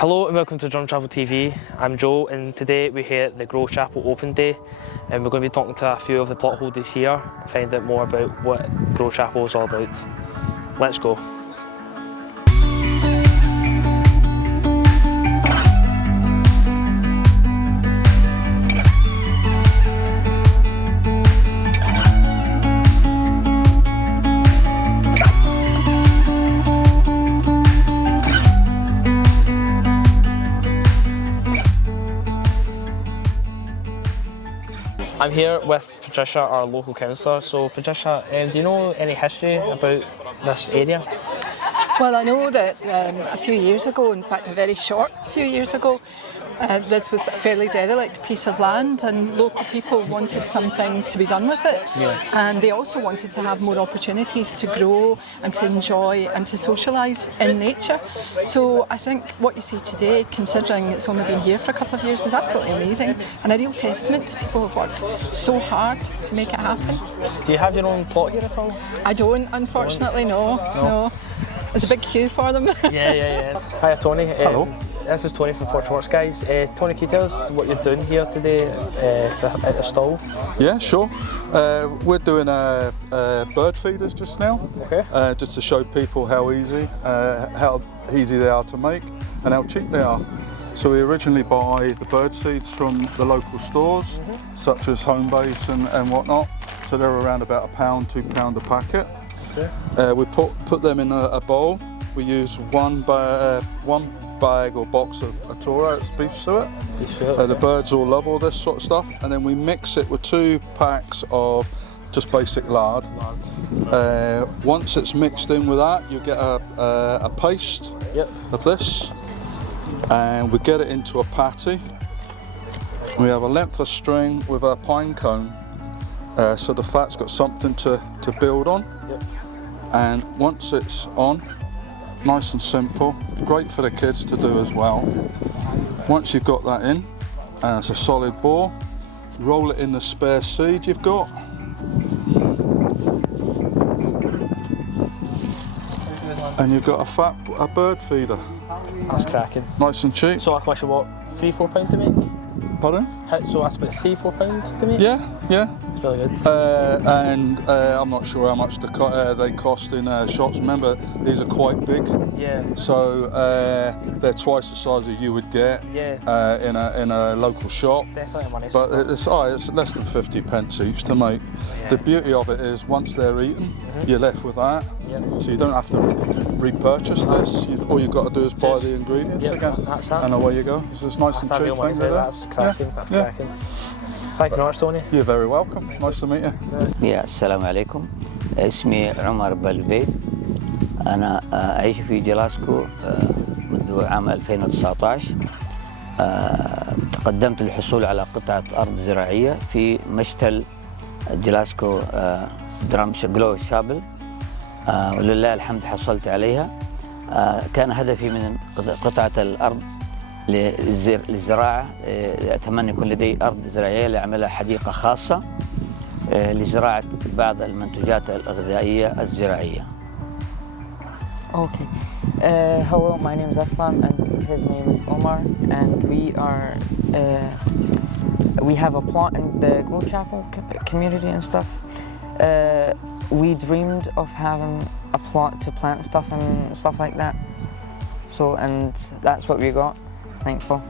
Hello and welcome to GROWchapel TV. I'm Joe and today we're here at the GROWchapel Open Day and we're going to be talking to a few of the plot holders here and find out more about what GROWchapel is all about. Let's go. I'm here with Patricia, our local councillor. So Patricia, do you know any history about this area? Well, I know that a few years ago, in fact a very short few years ago, this was a fairly derelict piece of land and local people wanted something to be done with it. Yeah. And they also wanted to have more opportunities to grow and to enjoy and to socialise in nature. So I think what you see today, considering it's only been here for a couple of years, is absolutely amazing and a real testament to people who've worked so hard to make it happen. Do you have your own plot here at all? I don't, unfortunately, no. There's a big queue for them. Yeah. Hi, Tony. Hello. This is Tony from Fortune Works, guys. Tony, can you tell us what you're doing here today at the stall? Yeah, sure. We're doing bird feeders just now, Okay. just to show people how easy they are to make and how cheap they are. So we originally buy the bird seeds from the local stores, such as Homebase and whatnot. So they're around about £1, £2 a packet. Okay. We put them in a bowl. We use one bag or box of Atoro, it's beef suet. The birds all love all this sort of stuff, and then we mix it with 2 packs of just basic lard. Once it's mixed in with that, you get a paste of this, and we get it into a patty. We have a length of string with a pine cone, so the fat's got something to build on. And once it's on, nice and simple, great for the kids to do as well. Once you've got that in, and it's a solid ball, roll it in the spare seed you've got. And you've got a bird feeder. That's cracking. Nice and cheap. So I question, what, £3-4 to make? Pardon? So that's about £3-4 to make? Yeah. It's really good. And I'm not sure how much they cost in shops. Remember, these are quite big. Yeah. So they're twice the size that you would get in a local shop. Definitely money. But it's less than 50p each to make. Yeah. The beauty of it is once they're eaten, you're left with that. So you don't have to repurchase this. All you've got to do is buy the ingredients again, and away you go. So it's nice and cheap. That's cracking. That's cracking. Thank you very much, Tony. You're very welcome. Nice to meet you. يا السلام عليكم. اسمي عمر بلبيد. أنا أعيش في جلاسكو منذ عام 2019. تقدمت للحصول على قطعة أرض زراعية في مشتل جلاسكو GROWchapel. ولله الحمد حصلت عليها. كان هدفي من قطعة الأرض للزراعة. أتمنى يكون لدي أرض زراعية لأعملها حديقة خاصة لزراعة بعض المنتجات الغذائية الزراعية. Okay. Hello, my name is Aslam and his name is Omar, and we have a plot in the GROWchapel community and stuff. We dreamed of having a plot to plant stuff and stuff like that. And that's what we got. Thankful.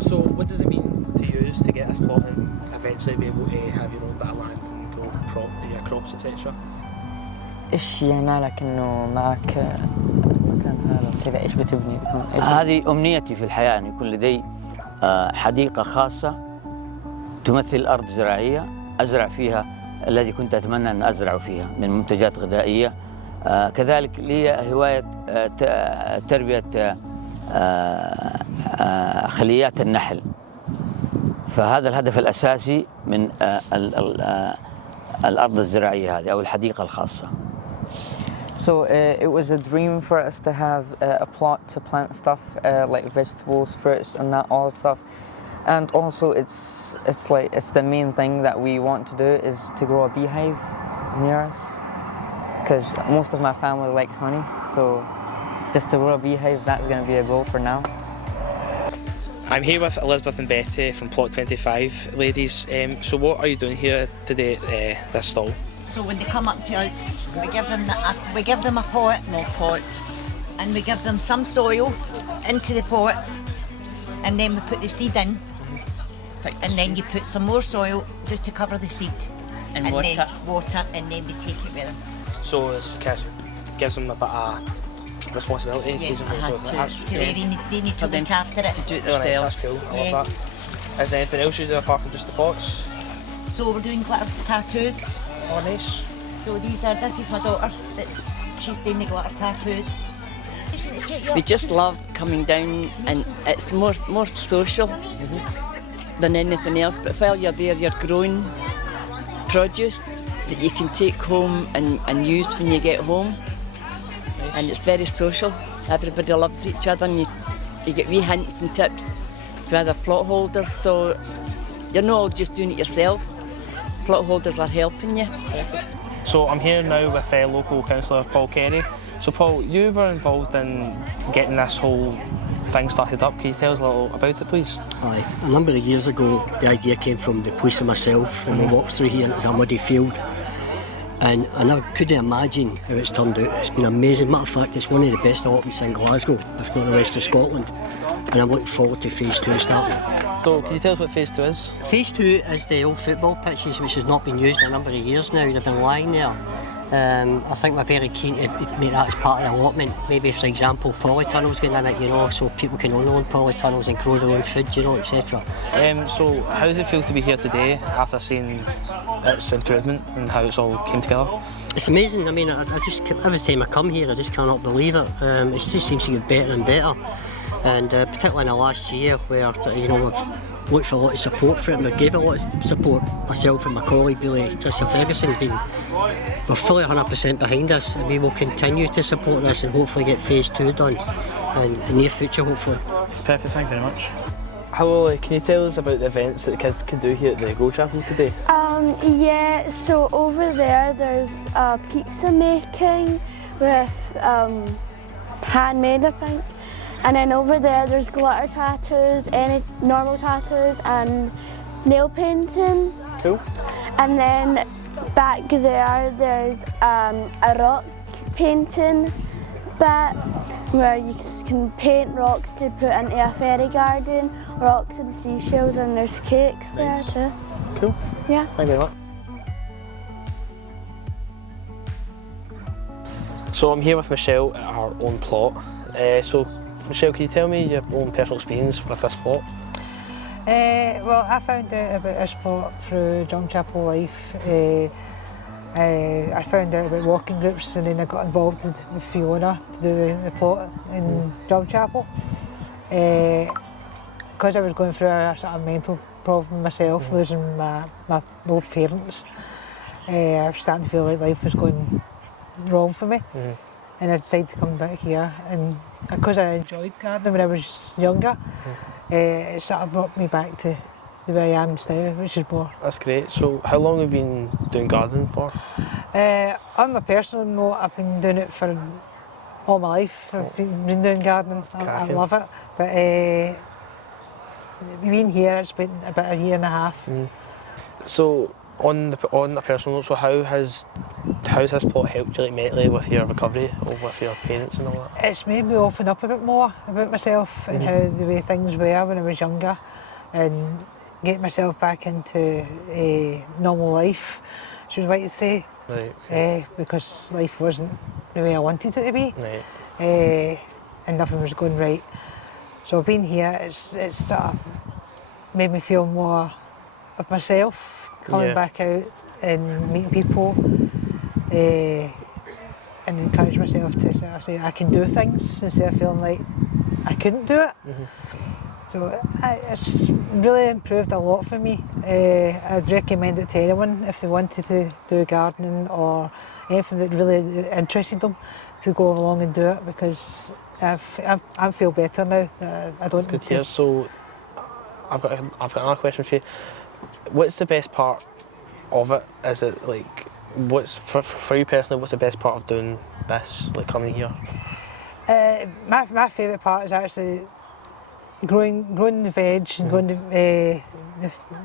So what does it mean to use to get this plot and eventually be able to have your own bit of land and grow crops, etc.? إيش يعني لك إنه معك المكان هذا وكذا إيش بتبني؟ هذه أمنيتي في الحياة أن يكون لدي حديقة خاصة تمثل أرض زراعية أزرع فيها الذي كنت أتمنى أن أزرع فيها من منتجات غذائية. كذلك لي هواية تربية خليات النحل، فهذا الهدف الأساسي من الأرض الزراعية هذه أو الحديقة الخاصة. So it was a dream for us to have a plot to plant stuff like vegetables, fruits, and that all stuff. And also, it's the main thing that we want to do is to grow a beehive near us, because most of my family likes honey. So just to grow a beehive, that's going to be a goal for now. I'm here with Elizabeth and Betty from Plot 25, ladies. So what are you doing here today at this stall? So when they come up to us, we give them a pot, small pot, and we give them some soil into the pot, and then we put the seed in, and then you put some more soil just to cover the seed, and water. Then water, and then they take it with them. So it gives them a bit of responsibility. Yes, they need to For them look after it. to do it Oh, nice, themselves. that's cool. I Yeah. love that. Is there anything else you do apart from just the pots? So we're doing glitter tattoos. Oh, nice. So this is my daughter. She's doing the glitter tattoos. We just love coming down, and it's more social than anything else. But while you're there, you're growing produce that you can take home and use when you get home. Nice. And it's very social. Everybody loves each other, and you get wee hints and tips from other plot holders. So you're not all just doing it yourself. Plot holders are helping you. So I'm here now with local councillor Paul Carey. So Paul, you were involved in getting this whole thing started up. Can you tell us a little about it, please? Aye, a number of years ago, the idea came from the police and myself, and we walked through here, and it's a muddy field. And I never couldn't imagine how it's turned out. It's been amazing. Matter of fact, it's one of the best allotments in Glasgow, if not the west of Scotland. And I'm looking forward to phase 2 starting. So can you tell us what phase 2 is? Phase 2 is the old football pitches, which has not been used in a number of years now. They've been lying there. I think we're very keen to make that as part of the allotment. Maybe, for example, polytunnels getting in it, so people can own their own polytunnels and grow their own food, etc. So how does it feel to be here today after seeing its improvement and how it's all came together? It's amazing. I mean, I just every time I come here, I just cannot believe it. It just seems to get better and better. And particularly in the last year, where we've looked for a lot of support for it, and we gave a lot of support. Myself and my colleague Billy Tristan Ferguson we're fully 100% behind us, and we will continue to support this and hopefully get phase 2 done in the near future, hopefully. Perfect, thank you very much. Hello, can you tell us about the events that the kids can do here at the GROWchapel today? Yeah, so over there's pizza making with handmade, I think. And then over there's glitter tattoos, any normal tattoos, and nail painting. Cool. And then back there's a rock painting bit where you can paint rocks to put into a fairy garden, rocks and seashells, and there's cakes there too. Cool. Yeah. Thank you very much. So I'm here with Michelle at our own plot. So Michelle, can you tell me your own personal experience with this plot? Well, I found out about this plot through GROWchapel Life. I found out about walking groups, and then I got involved with Fiona to do the plot in GROWchapel. Because I was going through a sort of mental problem myself, losing my both parents, I was starting to feel like life was going wrong for me. And I decided to come back here, and because I enjoyed gardening when I was younger, it sort of brought me back to the way I am now, which is more. That's great. So how long have you been doing gardening for? On my personal note, I've been doing it for all my life. I've been doing gardening. I love it. But being here, it's been about a year and a half. So on a personal note, so how has this plot helped you mentally with your recovery or with your parents and all that? It's made me open up a bit more about myself and how the way things were when I was younger, and get myself back into a normal life, I should like to say. Right. Because life wasn't the way I wanted it to be. Right. And nothing was going right. So being here, it's sort of made me feel more of myself, coming back out and meeting people, and encourage myself to sort of say I can do things instead of feeling like I couldn't do it. So it's really improved a lot for me. I'd recommend it to anyone if they wanted to do gardening or anything that really interested them to go along and do it, because I feel better now. I don't. That's good to hear. So I've got another question for you. What's the best part of it? Is it like what's for you personally? What's the best part of doing this? Like coming here? My favourite part is actually growing the veg and growing the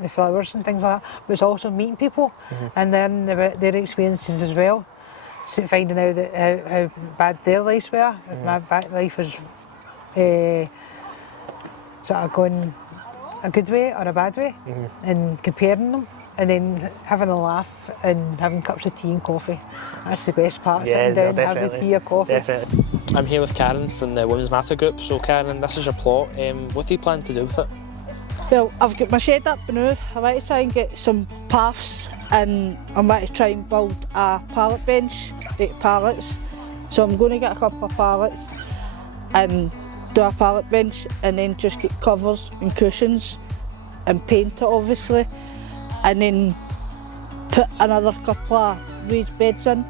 flowers and things like that, but it's also meeting people and learning about their experiences as well. So finding out that how bad their lives were, if my life was sort of going a good way or a bad way, and comparing them, and then having a laugh and having cups of tea and coffee. That's the best part, sitting down and having tea or coffee. Definitely. I'm here with Karen from the Women's Matter group. So Karen, this is your plot. What do you plan to do with it? Well, I've got my shed up now. I want to try and get some paths, and I want to try and build a pallet bench, 8 pallets. So I'm going to get a couple of pallets and do a pallet bench, and then just get covers and cushions and paint it obviously, and then put another couple of raised beds in.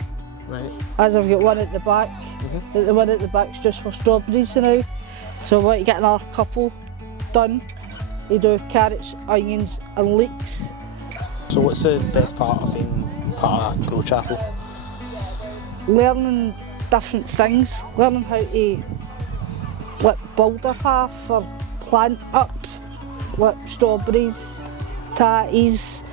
Right. As I've got one at the back. The one at the back's just for strawberries now. So I want to get another couple done. You do carrots, onions and leeks. So what's the best part of being part of GROWchapel? Learning different things, learning how to build a path or plant up strawberries, tatties.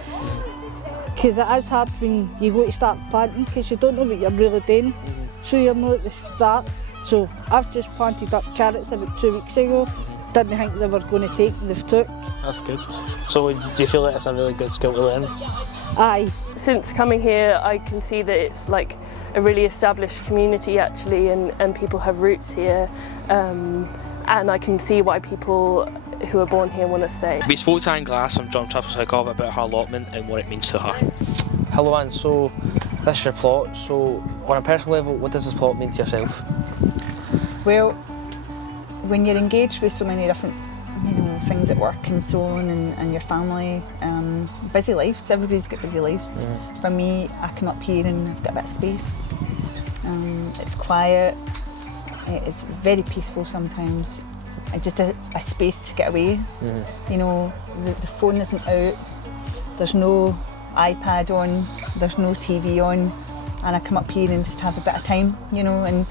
Because it is hard when you go to start planting because you don't know what you're really doing. So you're not at the start. So I've just planted up carrots about 2 weeks ago. Didn't think they were going to take, and they've took. That's good. So do you feel like it's a really good skill to learn? Aye. Since coming here, I can see that it's like a really established community actually, and people have roots here, and I can see why people who are born here want to stay. We spoke to Anne Glass from GROWchapel Psychology about her allotment and what it means to her. Hello Anne, so this is your plot. So on a personal level, what does this plot mean to yourself? Well, when you're engaged with so many different things at work and so on, and your family, busy lives, everybody's got busy lives. For me, I come up here and I've got a bit of space. It's quiet, it's very peaceful sometimes, and just a space to get away. You know, the phone isn't out, there's no iPad on, there's no TV on, and I come up here and just have a bit of time, and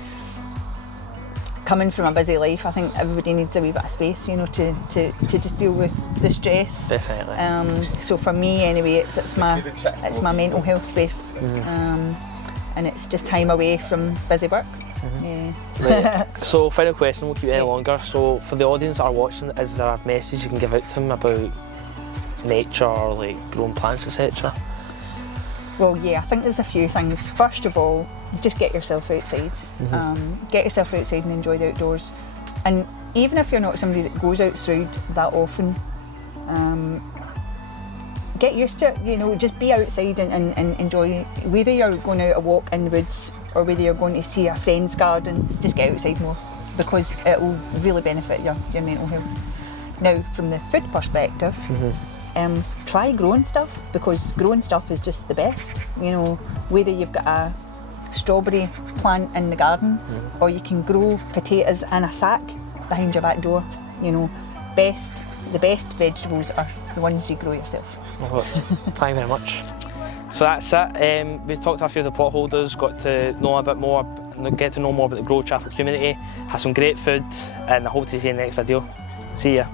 coming from a busy life, I think everybody needs a wee bit of space, to just deal with the stress. Definitely. So for me, anyway, it's my mental health space, and it's just time away from busy work. Yeah. Right. So final question, won't keep it any longer. So for the audience that are watching, is there a message you can give out to them about nature, or like growing plants, etc.? Well, yeah, I think there's a few things. First of all, just get yourself outside. Get yourself outside and enjoy the outdoors. And even if you're not somebody that goes outside that often, get used to it, just be outside and enjoy. Whether you're going out a walk in the woods or whether you're going to see a friend's garden, just get outside more, because it will really benefit your mental health. Now, from the food perspective, try growing stuff, because growing stuff is just the best. Whether you've got a strawberry plant in the garden, or you can grow potatoes in a sack behind your back door. The best vegetables are the ones you grow yourself. Thank you very much. So that's it. We talked to a few of the plot holders, got to know a bit more, get to know more about the GROWchapel community, had some great food, and I hope to see you in the next video. See ya.